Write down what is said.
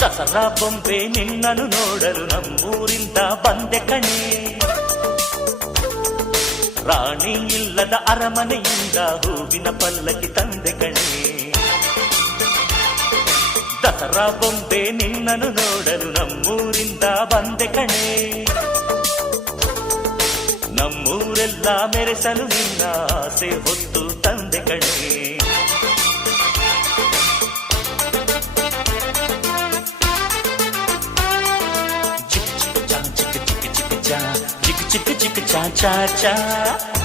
ದಸರಾ ಬೊಂಬೆ ನಿನ್ನನ್ನು ನೋಡಲು ನಮ್ಮೂರಿಂದ ಬಂದೆ ಕಣೆ. ರಾಣಿ ಇಲ್ಲದ ಅರಮನೆಯಿಂದ ಹೂವಿನ ಪಲ್ಲಕ್ಕಿ ತಂದೆ ಕಣೆ. ದಸರಾ ಬೊಂಬೆ ನಿನ್ನನ್ನು ನೋಡಲು ನಮ್ಮೂರಿಂದ ಬಂದೆ ಕಣೆ. ನಮ್ಮೂರೆಲ್ಲ ಮೆರೆಸಲು ನಿನ್ನ ಆಸೆ ಹೊತ್ತು ತಂದೆ ಕಣೆ. ಚಿಕ್ಕ ಚಿಕ್ಕ ಚಾ ಚಾ ಚಾ ಚಾ